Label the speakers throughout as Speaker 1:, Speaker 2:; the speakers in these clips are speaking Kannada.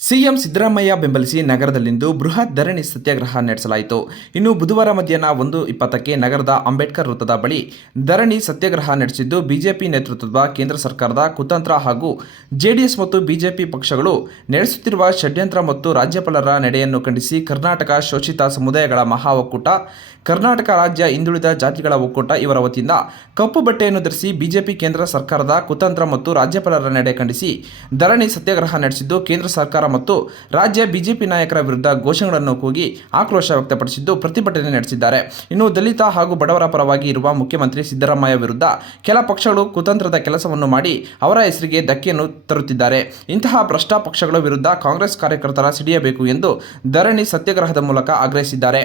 Speaker 1: ಸಿಎಂ ಸಿದ್ದರಾಮಯ್ಯ ಬೆಂಬಲಿಸಿ ನಗರದಲ್ಲಿಂದು ಬೃಹತ್ ಧರಣಿ ಸತ್ಯಾಗ್ರಹ ನಡೆಸಲಾಯಿತು. ಇನ್ನು ಬುಧವಾರ ಮಧ್ಯಾಹ್ನ ಒಂದು ಇಪ್ಪತ್ತಕ್ಕೆ ನಗರದ ಅಂಬೇಡ್ಕರ್ ವೃತ್ತದ ಬಳಿ ಧರಣಿ ಸತ್ಯಾಗ್ರಹ ನಡೆಸಿದ್ದು ಬಿಜೆಪಿ ನೇತೃತ್ವದ ಕೇಂದ್ರ ಸರ್ಕಾರದ ಕುತಂತ್ರ ಹಾಗೂ ಜೆಡಿಎಸ್ ಮತ್ತು ಬಿಜೆಪಿ ಪಕ್ಷಗಳು ನಡೆಸುತ್ತಿರುವ ಷಡ್ಯಂತ್ರ ಮತ್ತು ರಾಜ್ಯಪಾಲರ ನಡೆಯನ್ನು ಖಂಡಿಸಿ ಕರ್ನಾಟಕ ಶೋಷಿತ ಸಮುದಾಯಗಳ ಮಹಾ ಒಕ್ಕೂಟ, ಕರ್ನಾಟಕ ರಾಜ್ಯ ಹಿಂದುಳಿದ ಜಾತಿಗಳ ಒಕ್ಕೂಟ ಇವರ ವತಿಯಿಂದ ಕಪ್ಪು ಬಟ್ಟೆಯನ್ನು ಧರಿಸಿ ಬಿಜೆಪಿ ಕೇಂದ್ರ ಸರ್ಕಾರದ ಕುತಂತ್ರ ಮತ್ತು ರಾಜ್ಯಪಾಲರ ನಡೆ ಖಂಡಿಸಿ ಧರಣಿ ಸತ್ಯಾಗ್ರಹ ನಡೆಸಿದ್ದು ಕೇಂದ್ರ ಸರ್ಕಾರ ಮತ್ತು ರಾಜ್ಯ ಬಿಜೆಪಿ ನಾಯಕರ ವಿರುದ್ಧ ಘೋಷಣೆಗಳನ್ನು ಕೂಗಿ ಆಕ್ರೋಶ ವ್ಯಕ್ತಪಡಿಸಿದ್ದು ಪ್ರತಿಭಟನೆ ನಡೆಸಿದ್ದಾರೆ. ಇನ್ನು ದಲಿತ ಹಾಗೂ ಬಡವರ ಪರವಾಗಿ ಇರುವ ಮುಖ್ಯಮಂತ್ರಿ ಸಿದ್ದರಾಮಯ್ಯ ವಿರುದ್ಧ ಕೆಲ ಪಕ್ಷಗಳು ಕುತಂತ್ರದ ಕೆಲಸವನ್ನು ಮಾಡಿ ಅವರ ಹೆಸರಿಗೆ ಧಕ್ಕೆಯನ್ನು ತರುತ್ತಿದ್ದಾರೆ. ಇಂತಹ ಭ್ರಷ್ಟ ಪಕ್ಷಗಳ ವಿರುದ್ಧ ಕಾಂಗ್ರೆಸ್ ಕಾರ್ಯಕರ್ತರ ಸಿಡಿಯಬೇಕು ಎಂದು ಧರಣಿ ಸತ್ಯಾಗ್ರಹದ ಮೂಲಕ ಆಗ್ರಹಿಸಿದ್ದಾರೆ.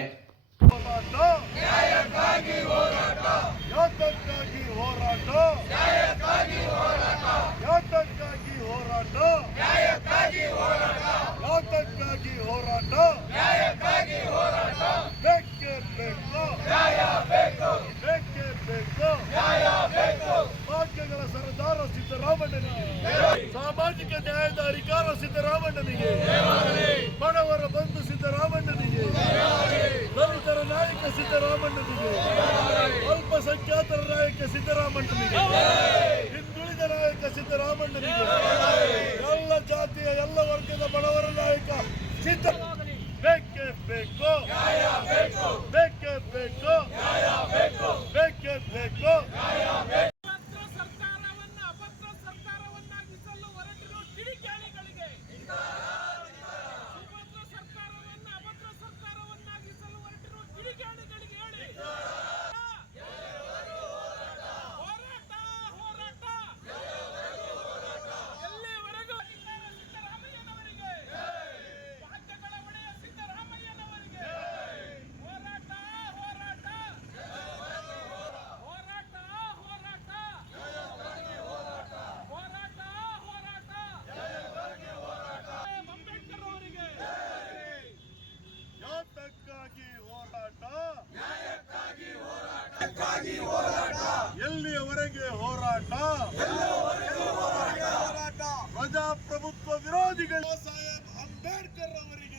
Speaker 2: ಸಿದ್ದರಾಮಣ್ಣನಿಗೆ ಸಾಮಾಜಿಕ ನ್ಯಾಯದ ಅಧಿಕಾರ ಸಿದ್ದರಾಮಣ್ಣನಿಗೆ ಬಡವರ ಬಂಧು ಸಿದ್ದರಾಮಣ್ಣನಿಗೆ ದಲಿತರ ನಾಯಕ ಸಿದ್ದರಾಮಣ್ಣನಿಗೆ ಅಲ್ಪಸಂಖ್ಯಾತರ ನಾಯಕ ಸಿದ್ದರಾಮಣ್ಣನಿಗೆ ಹಿಂದುಳಿದ ನಾಯಕ ಸಿದ್ದರಾಮಣ್ಣನಿಗೆ ಎಲ್ಲ ಜಾತಿಯ, ಎಲ್ಲ ವರ್ಗದ ಬಡವರ ನಾಯಕ ಸಿದ್ದ
Speaker 3: ಎಲ್ಲಿಯವರೆಗೆ ಹೋರಾಟ? ಹೋರಾಟ?
Speaker 2: ಪ್ರಜಾಪ್ರಭುತ್ವ ವಿರೋಧಿಗಳ. ಸಾಹೇಬ್ ಅಂಬೇಡ್ಕರ್ ಅವರಿಗೆ